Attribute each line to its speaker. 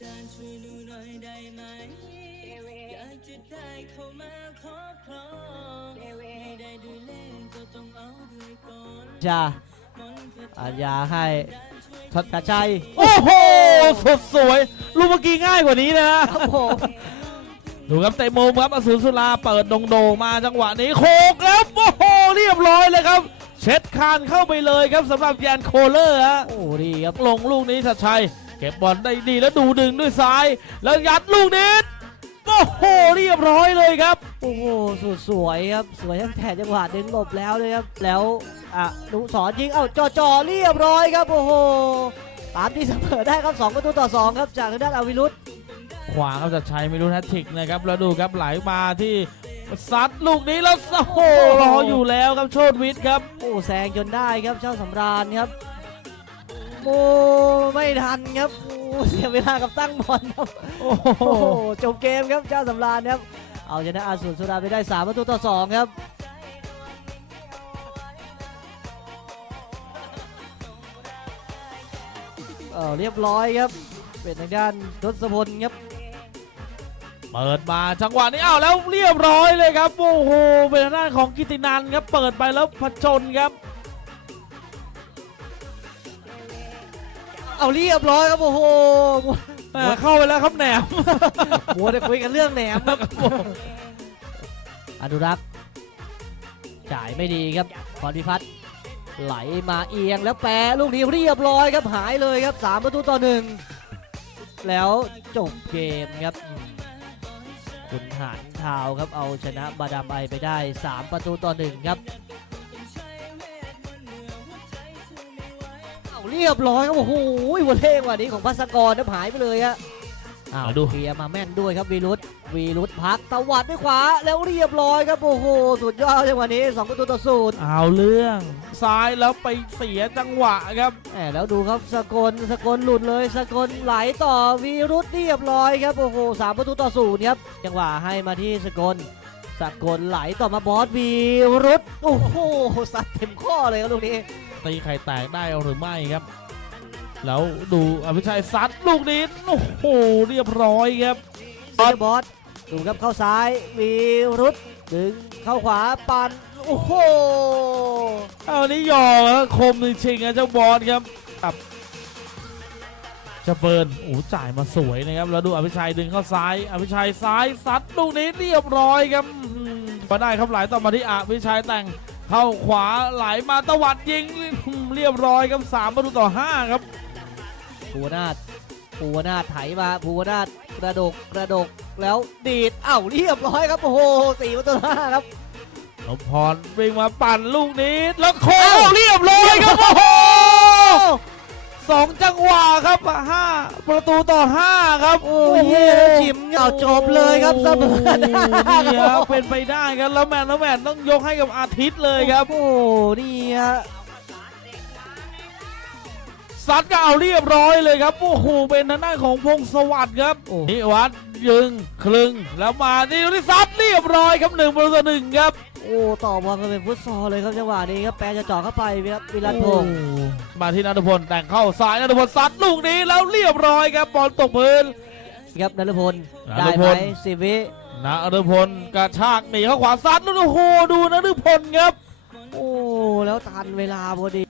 Speaker 1: จารย์ช่วยดูหน่อยได้ไหม อยากจะได้เข้ามาครอบครองไม่ได้ดูเล่นก็ต้องเอาด้วยก่อน
Speaker 2: จ้า
Speaker 1: มันแค่
Speaker 2: อัญญาให้ชัดกระชัย
Speaker 3: โอ้โหสุดสวย ลูกเมื่อกี้ง่ายกว่านี้นะฮะ
Speaker 2: ครับผม
Speaker 3: ดูครับเตะมุมครับอสูรสุราเปิดโด่งๆมาจังหวะนี้โคกครับโอ้โหเรียบร้อยเลยครับ เช็ดคานเข้าไปเลยครับสำหรับแยนโคเลอร์ฮะ
Speaker 2: โอ้ดีครับ
Speaker 3: ลงลูกนี้ชัดชัย เก็บบอลได้ดีแล้วดูดึงด้วยซ้าย แล้วยัดลูกนี้โอ้โหเรียบร้อยเลยครับ
Speaker 2: โอ้โหสุดสวยครับสวยตั้งแต่จังหวะดึงหลบแล้วเลยครับแล้วอะนุสอนยิงเอ้าจ่อจ่อเรียบร้อยครับโอ้โหตามที่เสมอได้ครับ2ประตูต่อ2ครับจากทางด้านอาวิรุธ
Speaker 3: ขวาครับชัดชัยไม่รู้แทคติกนะครับแล้วดูครับไหลมาที่ซัดลูกนี้แล้วโอ้โหรออยู่แล้วครับโชดวิทย์ครับ
Speaker 2: โอ้แซงจนได้ครับเจ้าสำราญครับโอ้ไม่ทันครับโอ้เสียเวลากับตั้งบอลครับ
Speaker 3: โอ้โห
Speaker 2: จบเกมครับเจ้าสำราญครับ เอาชนะอาสูรสุดาไปได้3ประตูต่อ2ครับเออเรียบร้อยครับ เป็นทางด้านทศพลครับ
Speaker 3: เปิดมาจังหวะนี้อ้าวแล้วเรียบร้อยเลยครับโอ้โหเป็นทางด้านของกิตินันครับเปิดไปแล้วผจญครับ
Speaker 2: เอาเรียบร้อยครับโอ้โห
Speaker 3: แหม่เข้าไปแล้วครับแหนม
Speaker 2: มัวแต่คุยกันเรื่องแหนมครับอนุรักษ์จ่ายไม่ดีครับพรพิพัฒน์ไหลมาเอียงแล้วแปรลูกนี้เรียบร้อยครับหายเลยครับ3ประตูต่อหนึ่งแล้วจบเกมครับอืมคุณหานทาวครับเอาชนะบาดามไอไปได้ 3 ประตูต่อหนึ่งครับ เอาเรียบร้อยครับโอ้โหวันเล่วันนี้ของพัสกรนะหายไปเลยฮะอ้าว
Speaker 3: มาดู
Speaker 2: เคลียร์มาแม่นด้วยครับวีรุตวีรุตพักตวัดด้วยขวาแล้วเรียบร้อยครับโอ้โหสุดยอดจังหวะนี้2ประตูต่อศูนย์
Speaker 3: เอาเรื่องซ้ายแล้วไปเสียจังหวะครับ
Speaker 2: แหมแล้วดูครับสกลสกลหลุดเลยสกลไหลต่อวีรุตเรียบร้อยครับโอ้โหสามประตูต่อศูนย์ครับจังหวะให้มาที่สกลสกลไหลต่อมาบอสวีรุตโอ้โหสัดเต็มข้อเลยครับลูกนี้
Speaker 3: ตีไข่แตกได้หรือไม่ครับ แล้วดูอภิชัยซัดลูกนี้โอ้โหเรียบร้อยครับ
Speaker 2: เซบอสดูครับเข้าซ้ายวีรุตดึงเข้าขวาปันโอ้โห
Speaker 3: เอาวันนี้หยอกครับคมจริงๆนะเจ้าบอลครับกับจะเบิร์นโอ้จ่ายมาสวยนะครับ แล้วดูอภิชัยดึงเข้าซ้าย อภิชัยซ้ายซัดลูกนี้เรียบร้อยครับอืมมาได้ครับไหลต่อมาที่อภิชัยแต่ง เข้าขวาไหลมาตวัดยิงอืมเรียบร้อยครับสามประตูต่อห้าครับ
Speaker 2: ภูวนาถภูวนาถไถมาภูวนาถกระดกกระดกแล้วดีดเอ้าเรียบร้อยครับโอ้โหสี่ประตูต่อห้าครับ
Speaker 3: นพพรวิ่งมาปั่นลูกนี้แล้วโค้งเรียบร้อยครับโอ้โห สองจังหวะครับห้าประตูต่อห้าครับ
Speaker 2: โอ้ยจิมเอาจบเลยครับเสมอ
Speaker 3: โโหนี่ครับเป็นไปได้ครับแล้วแมนแล้วแมนต้องยกให้กับอาทิตย์เลยครับ
Speaker 2: โอ้โหนี่ฮะ
Speaker 3: ซัดก็เอาเรียบร้อยเลยครับ โอ้โหเป็นทางด้านของพงศวัสดิ์ครับ
Speaker 2: โอ้
Speaker 3: นิวัฒน์ ยึงคลึงแล้วมานี่ที่ซัดเรียบร้อยครับหนึ่งประตูต่อหนึ่งครับ
Speaker 2: โอ้ต่อบอลมาเป็นฟุตซอลเลยครับจังหวะนี้ครับแปรจะเจ่อเข้าไปครับวิรัตพงศ์
Speaker 3: โอ้มาที่นัทพลแต่งเข้าซ้ายนัทพลซัดลูกนี้แล้วเรียบร้อยครับบอลตกพื้น
Speaker 2: ครับนฤพล
Speaker 3: นฤ
Speaker 2: ได้
Speaker 3: พ
Speaker 2: ไหม
Speaker 3: ล
Speaker 2: สิบวิ
Speaker 3: นฤพลกระชากหนีเข้าขวาซัดแล้วโอ้โหดูนฤพลครับ
Speaker 2: โอ้แล้วทันเวลาพอดี